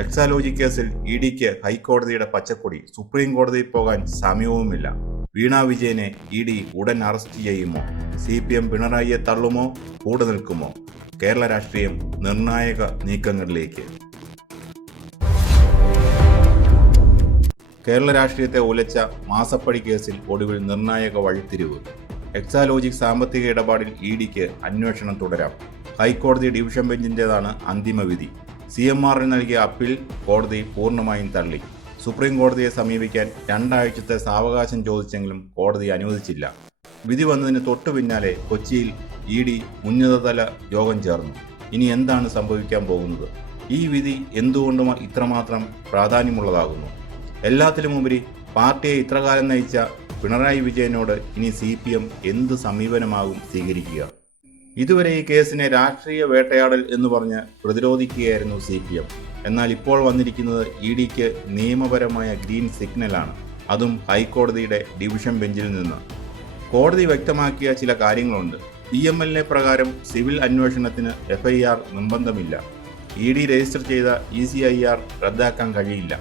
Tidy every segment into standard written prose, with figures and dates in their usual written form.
എക്സാലോജി കേസിൽ ഇഡിക്ക് ഹൈക്കോടതിയുടെ പച്ചക്കൊടി. സുപ്രീം കോടതിയിൽ പോകാൻ സമയവുമില്ല. വീണ വിജയനെ ഇഡി ഉടൻ അറസ്റ്റ് ചെയ്യുമോ? CPM പിണറായിയെ തള്ളുമോ? കൂടെ നിൽക്കുമോ? കേരള രാഷ്ട്രീയം നിർണായക നീക്കങ്ങളിലേക്ക്. കേരള രാഷ്ട്രീയത്തെ ഉലച്ച മാസപ്പടി കേസിൽ ഒടുവിൽ നിർണായക വഴിത്തിരിവ്. എക്സാലോജിക് സാമ്പത്തിക ഇടപാടിൽ ഇഡിക്ക് അന്വേഷണം തുടരാം. ഹൈക്കോടതി ഡിവിഷൻ ബെഞ്ചിൻ്റേതാണ് അന്തിമ വിധി. CMRന് നൽകിയ അപ്പീൽ കോടതി പൂർണ്ണമായും തള്ളി. സുപ്രീം കോടതിയെ സമീപിക്കാൻ 2 ആഴ്ചത്തെ സാവകാശം ചോദിച്ചെങ്കിലും കോടതി അനുവദിച്ചില്ല. വിധി വന്നതിന് തൊട്ടു പിന്നാലെ കൊച്ചിയിൽ ഇഡി ഉന്നതതല യോഗം ചേർന്നു. ഇനി എന്താണ് സംഭവിക്കാൻ പോകുന്നത്? ഈ വിധി എന്തുകൊണ്ടും ഇത്രമാത്രം പ്രാധാന്യമുള്ളതാകുന്നു? എല്ലാത്തിലുമുപരി പാർട്ടിയെ ഇത്രകാലം നയിച്ച പിണറായി വിജയനോട് ഇനി CPM എന്ത് സമീപനമാകും സ്വീകരിക്കുക? ഇതുവരെ ഈ കേസിനെ രാഷ്ട്രീയ വേട്ടയാടൽ എന്ന് പറഞ്ഞ് പ്രതിരോധിക്കുകയായിരുന്നു CPM. എന്നാൽ ഇപ്പോൾ വന്നിരിക്കുന്നത് ഇഡിക്ക് നിയമപരമായ ഗ്രീൻ സിഗ്നലാണ്. അതും ഹൈക്കോടതിയുടെ ഡിവിഷൻ ബെഞ്ചിൽ നിന്ന്. കോടതി വ്യക്തമാക്കിയ ചില കാര്യങ്ങളുണ്ട്. PMLA പ്രകാരം സിവിൽ അന്വേഷണത്തിന് FIR നിർബന്ധമില്ല. ഇഡി രജിസ്റ്റർ ചെയ്ത ECIR റദ്ദാക്കാൻ കഴിയില്ല.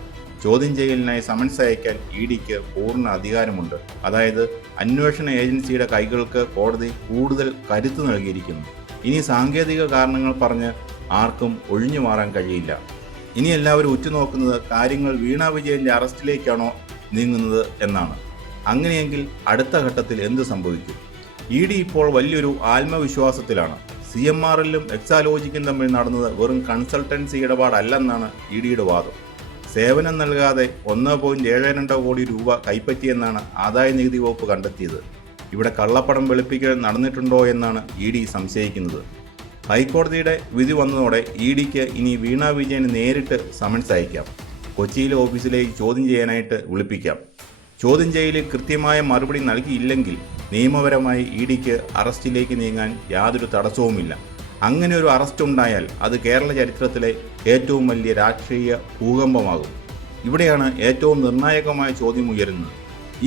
ചോദ്യം ചെയ്യലിനായി സമൻസ് അയക്കാൻ ഇഡിക്ക് പൂർണ്ണ അധികാരമുണ്ട്. അതായത് അന്വേഷണ ഏജൻസിയുടെ കൈകൾക്ക് കോടതി കൂടുതൽ കരുത്ത് നൽകിയിരിക്കുന്നു. ഇനി സാങ്കേതിക കാരണങ്ങൾ പറഞ്ഞ് ആർക്കും ഒഴിഞ്ഞു മാറാൻ കഴിയില്ല. ഇനി എല്ലാവരും ഉറ്റുനോക്കുന്നത് കാര്യങ്ങൾ വീണ വിജയന്റെ അറസ്റ്റിലേക്കാണോ നീങ്ങുന്നത് എന്നാണ്. അങ്ങനെയെങ്കിൽ അടുത്ത ഘട്ടത്തിൽ എന്ത് സംഭവിക്കും? ഇഡി ഇപ്പോൾ വലിയൊരു ആത്മവിശ്വാസത്തിലാണ്. CMRലും എക്സാലോജിക്കും തമ്മിൽ നടന്നത് വെറും കൺസൾട്ടൻസി ഇടപാടല്ലെന്നാണ് ഇഡിയുടെ വാദം. സേവനം നൽകാതെ 1.72 കോടി രൂപ കൈപ്പറ്റിയെന്നാണ് ആദായ നികുതി വകുപ്പ് കണ്ടെത്തിയത്. ഇവിടെ കള്ളപ്പണം വെളുപ്പിക്കൽ നടന്നിട്ടുണ്ടോ എന്നാണ് ഇഡി സംശയിക്കുന്നത്. ഹൈക്കോടതിയുടെ വിധി വന്നതോടെ ഇഡിക്ക് ഇനി വീണ വിജയന് നേരിട്ട് സമൻസ് അയക്കാം. കൊച്ചിയിലെ ഓഫീസിലേക്ക് ചോദ്യം ചെയ്യാനായിട്ട് വിളിപ്പിക്കാം. ചോദ്യം ചെയ്യലിൽ കൃത്യമായ മറുപടി നൽകിയില്ലെങ്കിൽ നിയമപരമായി ഇഡിക്ക് അറസ്റ്റിലേക്ക് നീങ്ങാൻ യാതൊരു തടസ്സവുമില്ല. അങ്ങനെ ഒരു അറസ്റ്റ് ഉണ്ടായാൽ അത് കേരള ചരിത്രത്തിലെ ഏറ്റവും വലിയ രാഷ്ട്രീയ ഭൂകമ്പമാകും. ഇവിടെയാണ് ഏറ്റവും നിർണായകമായ ചോദ്യം ഉയരുന്നത്.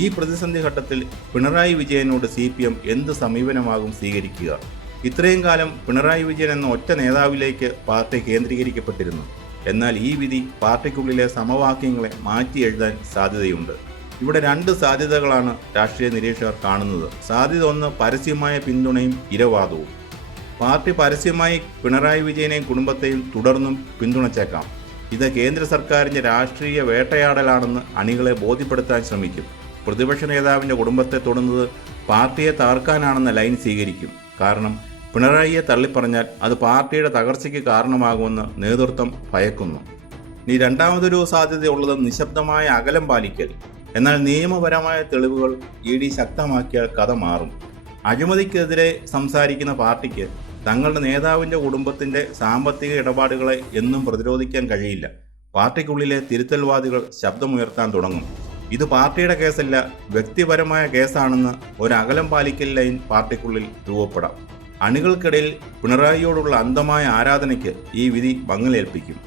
ഈ പ്രതിസന്ധി ഘട്ടത്തിൽ പിണറായി വിജയനോട് CPM എന്ത് സമീപനമാകും സ്വീകരിക്കുക? ഇത്രയും കാലം പിണറായി വിജയൻ എന്ന ഒറ്റ നേതാവിലേക്ക് പാർട്ടി കേന്ദ്രീകരിക്കപ്പെട്ടിരുന്നു. എന്നാൽ ഈ വിധി പാർട്ടിക്കുള്ളിലെ സമവാക്യങ്ങളെ മാറ്റി എഴുതാൻ സാധ്യതയുണ്ട്. ഇവിടെ 2 സാധ്യതകളാണ് രാഷ്ട്രീയ നിരീക്ഷകർ കാണുന്നത്. സാധ്യത 1, പരസ്യമായ പിന്തുണയും ഇരവാദവും. പാർട്ടി പരസ്യമായി പിണറായി വിജയനെയും കുടുംബത്തെയും തുടർന്നും പിന്തുണച്ചേക്കാം. ഇത് കേന്ദ്ര സർക്കാരിൻ്റെ രാഷ്ട്രീയ വേട്ടയാടലാണെന്ന് അണികളെ ബോധ്യപ്പെടുത്താൻ ശ്രമിക്കും. പ്രതിപക്ഷ നേതാവിൻ്റെ കുടുംബത്തെ തൊടുന്നത് പാർട്ടിയെ തകർക്കാനാണെന്ന ലൈൻ സ്വീകരിക്കും. കാരണം പിണറായിയെ തള്ളിപ്പറഞ്ഞാൽ അത് പാർട്ടിയുടെ തകർച്ചയ്ക്ക് കാരണമാകുമെന്ന് നേതൃത്വം ഭയക്കുന്നു. ഇനി രണ്ടാമതൊരു സാധ്യതയുള്ളത് നിശബ്ദമായ അകലം പാലിക്കൽ. എന്നാൽ നിയമപരമായ തെളിവുകൾ ഇഡി ശക്തമാക്കിയാൽ കഥ മാറും. അഴിമതിക്കെതിരെ സംസാരിക്കുന്ന പാർട്ടിക്ക് തങ്ങളുടെ നേതാവിൻ്റെ കുടുംബത്തിൻ്റെ സാമ്പത്തിക ഇടപാടുകളെ എന്നും പ്രതിരോധിക്കാൻ കഴിയില്ല. പാർട്ടിക്കുള്ളിലെ തിരുത്തൽവാദികൾ ശബ്ദമുയർത്താൻ തുടങ്ങും. ഇത് പാർട്ടിയുടെ കേസല്ല, വ്യക്തിപരമായ കേസാണെന്ന് ഒരു അകലം പാലിക്കൽ ലൈൻ പാർട്ടിക്കുള്ളിൽ രൂപപ്പെടാം. അണികൾക്കിടയിൽ പിണറായിയോടുള്ള അന്ധമായ ആരാധനയ്ക്ക് ഈ വിധി ഭംഗലേൽപ്പിക്കും.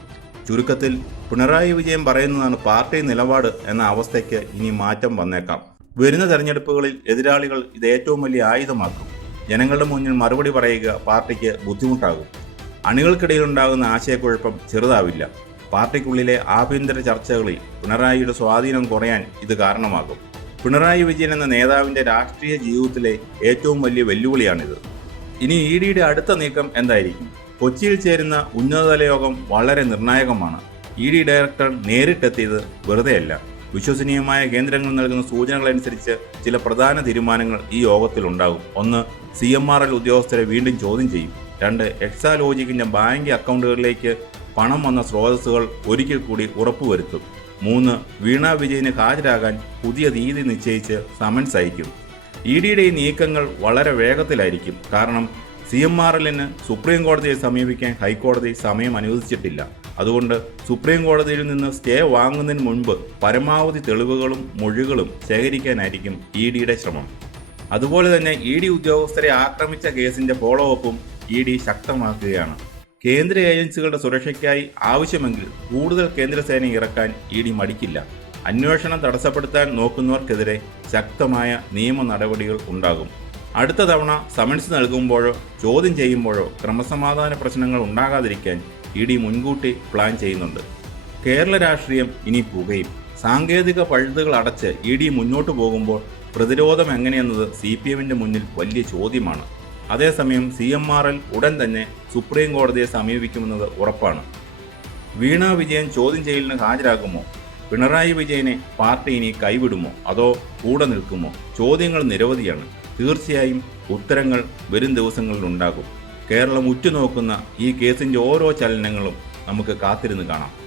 ചുരുക്കത്തിൽ പിണറായി വിജയൻ പറയുന്നതാണ് പാർട്ടി നിലപാട് എന്ന അവസ്ഥയ്ക്ക് ഇനി മാറ്റം വന്നേക്കാം. വരുന്ന തെരഞ്ഞെടുപ്പുകളിൽ എതിരാളികൾ ഇത് ഏറ്റവും വലിയ ആയുധമാക്കും. ജനങ്ങളുടെ മുന്നിൽ മറുപടി പറയുക പാർട്ടിക്ക് ബുദ്ധിമുട്ടാകും. അണികൾക്കിടയിലുണ്ടാകുന്ന ആശയക്കുഴപ്പം ചെറുതാവില്ല. പാർട്ടിക്കുള്ളിലെ ആഭ്യന്തര ചർച്ചകളിൽ പിണറായിയുടെ സ്വാധീനം കുറയാൻ ഇത് കാരണമാകും. പിണറായി വിജയൻ എന്ന നേതാവിൻ്റെ രാഷ്ട്രീയ ജീവിതത്തിലെ ഏറ്റവും വലിയ വെല്ലുവിളിയാണിത്. ഇനി ഇഡിയുടെ അടുത്ത നീക്കം എന്തായിരിക്കും? കൊച്ചിയിൽ ചേരുന്ന ഉന്നതതല യോഗം വളരെ നിർണായകമാണ്. ഇഡി ഡയറക്ടർ നേരിട്ടെത്തിയത് വെറുതെയല്ല. വിശ്വസനീയമായ കേന്ദ്രങ്ങൾ നൽകുന്ന സൂചനകളനുസരിച്ച് ചില പ്രധാന തീരുമാനങ്ങൾ ഈ യോഗത്തിലുണ്ടാകും. 1, CMRL ഉദ്യോഗസ്ഥരെ വീണ്ടും ചോദ്യം ചെയ്യും. 2, എക്സാലോജിക്കിൻ്റെ ബാങ്ക് അക്കൗണ്ടുകളിലേക്ക് പണം വന്ന സ്രോതസ്സുകൾ ഒരിക്കൽ കൂടി ഉറപ്പുവരുത്തും. 3, വീണ വിജയന് ഹാജരാകാൻ പുതിയ തീയതി നിശ്ചയിച്ച് സമൻസ് അയക്കും. ഇഡിയുടെ ഈ നീക്കങ്ങൾ വളരെ വേഗത്തിലായിരിക്കും. കാരണം CMRLന് സുപ്രീം കോടതിയെ സമീപിക്കാൻ ഹൈക്കോടതി സമയം അനുവദിച്ചിട്ടില്ല. അതുകൊണ്ട് സുപ്രീം കോടതിയിൽ നിന്ന് സ്റ്റേ വാങ്ങുന്നതിന് മുൻപ് പരമാവധി തെളിവുകളും മൊഴികളും ശേഖരിക്കാനായിരിക്കും ഇഡിയുടെ ശ്രമം. അതുപോലെ തന്നെ ഇഡി ഉദ്യോഗസ്ഥരെ ആക്രമിച്ച കേസിന്റെ ഫോളോ അപ്പും ഇഡി ശക്തമാക്കുകയാണ്. കേന്ദ്ര ഏജൻസികളുടെ സുരക്ഷയ്ക്കായി ആവശ്യമെങ്കിൽ കൂടുതൽ കേന്ദ്രസേന ഇറക്കാൻ ഇഡി മടിക്കില്ല. അന്വേഷണം തടസ്സപ്പെടുത്താൻ നോക്കുന്നവർക്കെതിരെ ശക്തമായ നിയമ നടപടികൾ ഉണ്ടാകും. അടുത്ത തവണ സമൻസ് നൽകുമ്പോഴോ ചോദ്യം ചെയ്യുമ്പോഴോ ക്രമസമാധാന പ്രശ്നങ്ങൾ ഉണ്ടാകാതിരിക്കാൻ ഇഡി മുൻകൂട്ടി പ്ലാൻ ചെയ്യുന്നുണ്ട്. കേരള രാഷ്ട്രീയം ഇനി പുകയും. സാങ്കേതിക പഴുതുകൾ അടച്ച് ED മുന്നോട്ടു പോകുമ്പോൾ പ്രതിരോധം എങ്ങനെയെന്നത് CPMന്റെ മുന്നിൽ വലിയ ചോദ്യമാണ്. അതേസമയം CMRL ഉടൻ തന്നെ സുപ്രീം കോടതിയെ സമീപിക്കുമെന്നത് ഉറപ്പാണ്. വീണ വിജയൻ ചോദ്യം ചെയ്യലിന് ഹാജരാകുമോ? പിണറായി വിജയനെ പാർട്ടി ഇനി കൈവിടുമോ അതോ കൂടെ നിൽക്കുമോ? ചോദ്യങ്ങൾ നിരവധിയാണ്. തീർച്ചയായും ഉത്തരങ്ങൾ വരും ദിവസങ്ങളിൽ ഉണ്ടാകും. കേരളം ഉറ്റുനോക്കുന്ന ഈ കേസിന്റെ ഓരോ ചലനങ്ങളും നമുക്ക് കാത്തിരുന്ന് കാണാം.